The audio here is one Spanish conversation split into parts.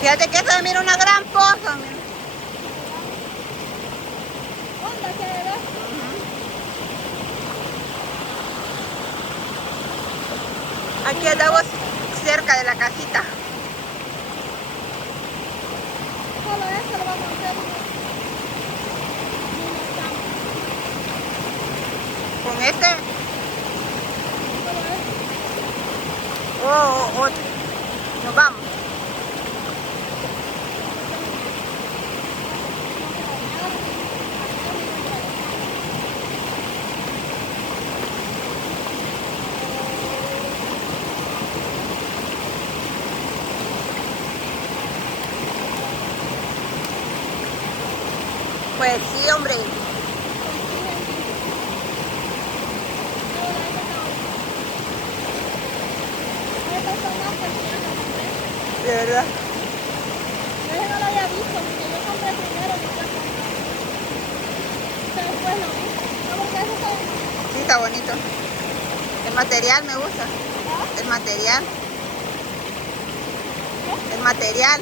Fíjate que esa mira una gran poza, mira. ¿Dónde se ve? Aquí andamos cerca de la casita. Solo eso lo vamos a hacer. Con este. Solo eso. Oh, otro. Nos vamos. Pues sí, hombre. De verdad. Yo ese no lo había visto, porque yo compré primero y después compré. Después lo vi. No, porque eso está bonito. Sí, está bonito. El material me gusta. ¿Ah? El material. El material.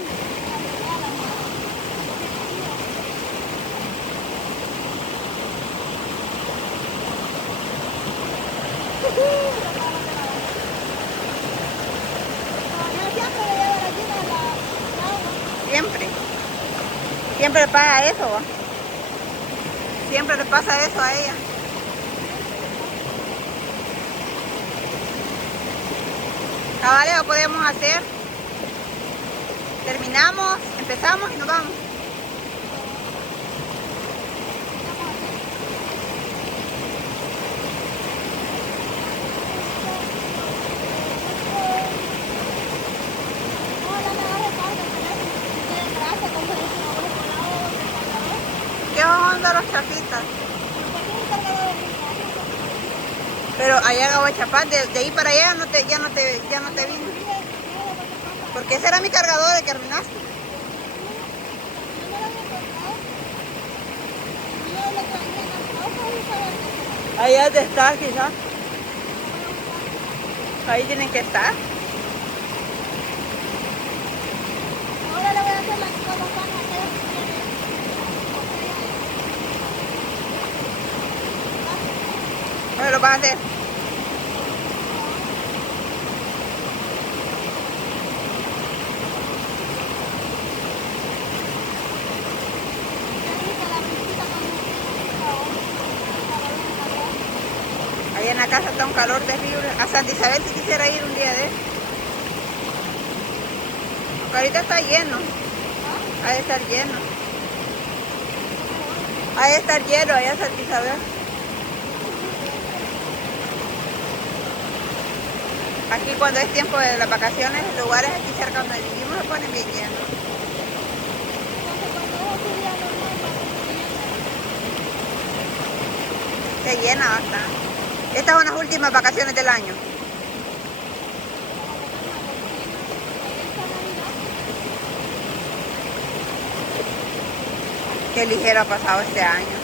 Siempre. Siempre le pasa eso, ¿va? Siempre le pasa eso a ella. Cabales, lo podemos hacer. Terminamos, empezamos y nos vamos. ¿Qué onda los chapitas? Pero allá en Aguachapán, de ahí para allá ya no te vino. Porque ese era mi cargador de que arruinaste. Allá has de estar quizás. Ahí tienen que estar. Ahora le voy a hacer las cosas para hacer. ¿Cómo lo vas a hacer? Allá en la casa está un calor terrible. A Santa Isabel si quisiera ir un día de eso. Porque ahorita está lleno. Ha de estar lleno. Ha de estar lleno allá en Santa Isabel. Aquí cuando es tiempo de las vacaciones, los lugares aquí cerca donde vivimos se ponen bien llenos. Se llena bastante. Estas son las últimas vacaciones del año. Qué ligero ha pasado este año.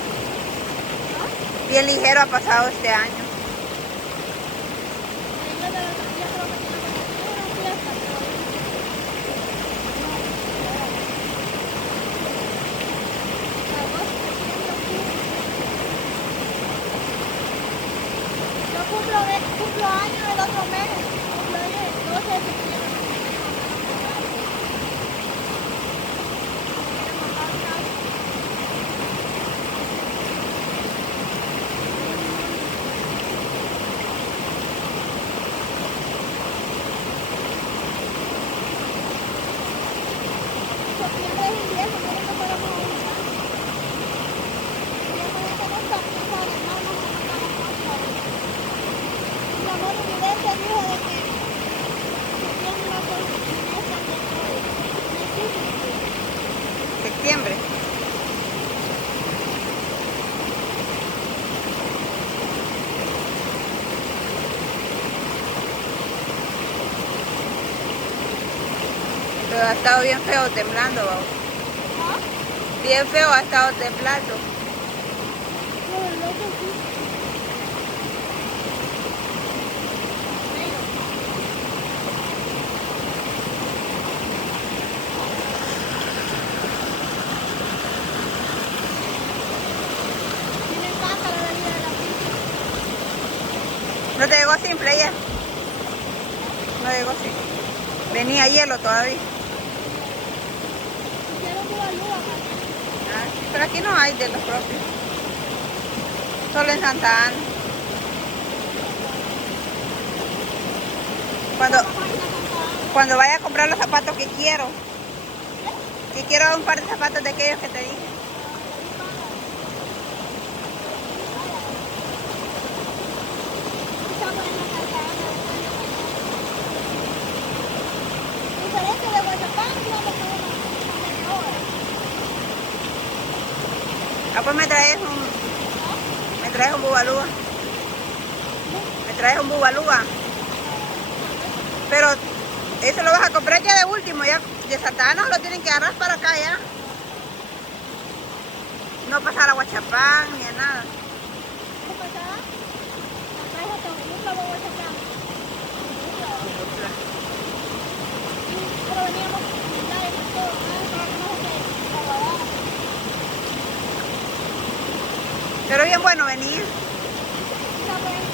Bien ligero ha pasado este año. Cumplo años el otro mes. Cumplo años el 12 de septiembre. Septiembre es invierno, no nos podemos olvidar. Ya con esto no sabes, no nos matamos. Mi amor evidente dijo de que septiembre va a ser un mes de Septiembre. Pero ha estado bien feo temblando, ¿va? ¿Ah? Bien feo ha estado temblando. Pero loco, sí. No llegó, sí. Venía hielo todavía. Hicieron una luz acá. Ah, sí, pero aquí no hay de los propios. Solo en Santa Ana. Cuando vaya a comprar los zapatos que quiero. Que quiero un par de zapatos de aquellos que te dije. Diferente de Guayapán, digamos que una media hora. Ah, pues me traes un bubalúa. Me traes un bubalúa. Pero eso lo vas a comprar ya de último, ya de Santa Ana lo tienen que agarrar para acá ya. No pasar a Guachapán ni a nada. ¿Qué pasaba? La traes hasta Ujutla o Guayapán. Pero veníamos con la y todo, para que no se aguadara. Pero bien bueno venía. Está bueno.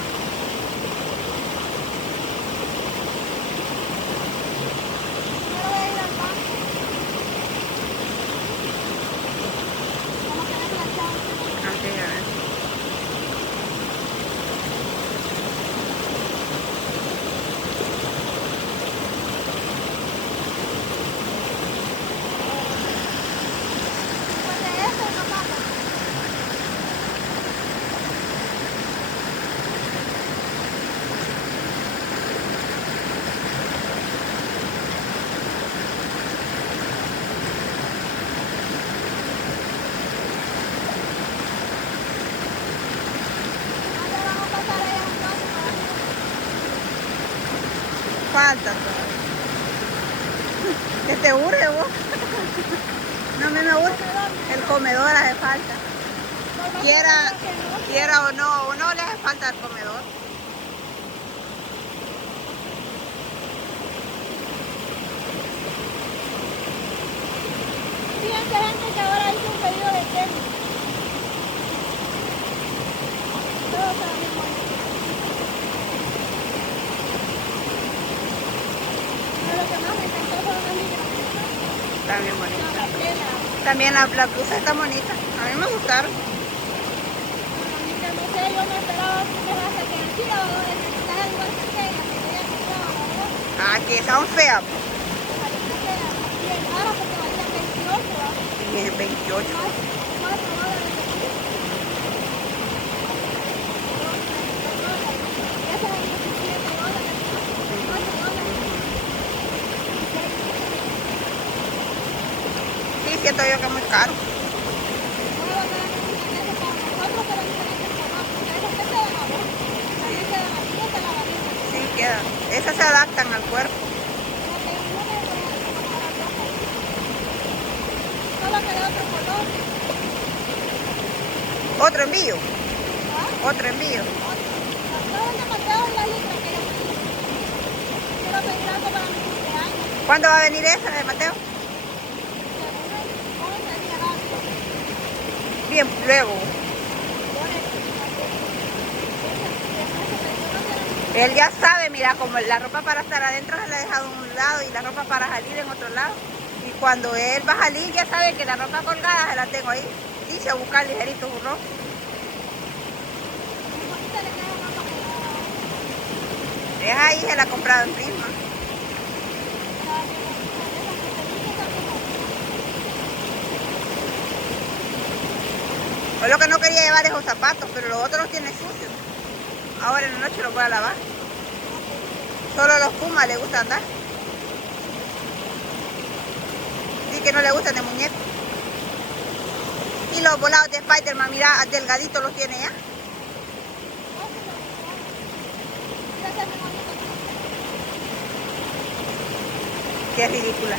Primero voy a ir al banco. Vamos a tener planchado. Ok, a ver. Después de eso, nos vamos. Ahora vamos a pasar allá a un banco para que Falta todavía. ¿Qué te urge vos? No, a mí me urge. El comedor hace falta. Quiera o no le hace falta el comedor. Fíjense, gente, que ahora hice un pedido de tenis. Todo está bien bonito. Pero lo que más me encantó fueron las libras. Está bien bonito. La tela. También la blusa está bonita. A mí me gustaron. A mí que no sé, yo me esperaba que hasta que aquí lavadores me quitara igual que aquella que ella compraba, ¿verdad? Ah, que son feas. Que valía fea. Bien cara porque valía 28, ¿verdad? Y es 28. Más $4 aquí. Esa es $17. $4. Sí, siento yo que es muy caro. Voy a mandar a esa para nosotros, pero diferentes formatos. Porque esas que quedan a vos. También quedan así o te la varían. Sí, quedan. Esas se adaptan al cuerpo. Solo que de otro color. Otro envío. ¿Ah? Otro envío. Todo demasiado en la libra que yo pedí. Quiero pedir algo para mi cumpleaños. ¿Cuándo va a venir esa de Mateo? ¿Cómo sería rápido? Bien, luego. Él ya sabe, mira, como la ropa para estar adentro se la ha dejado en un lado y la ropa para salir en otro lado. Y cuando él va a salir ya sabe que la ropa colgada se la tengo ahí. Dice a buscar ligerito su ropa. Es ahí, se la ha comprado en Prisma. Yo lo que no quería llevar esos zapatos, pero los otros los tiene sucios. Ahora en la noche los voy a lavar. Solo los Pumas le gusta andar. Sí que no le gustan de muñeco. Y los volados de Spider-Man, mira, delgaditos los tiene ya. Qué ridícula.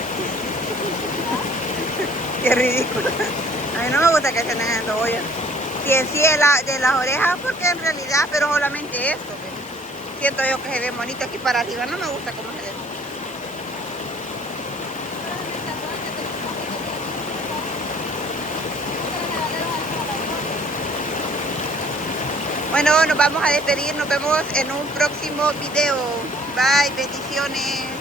Qué ridícula. A mí no me gusta que se den en hoyos. Si en sí de las orejas, porque en realidad, pero solamente esto. ¿Ves? Siento yo que se ve bonito aquí para arriba. No me gusta cómo se ve. Bueno, nos vamos a despedir. Nos vemos en un próximo video. Bye, bendiciones.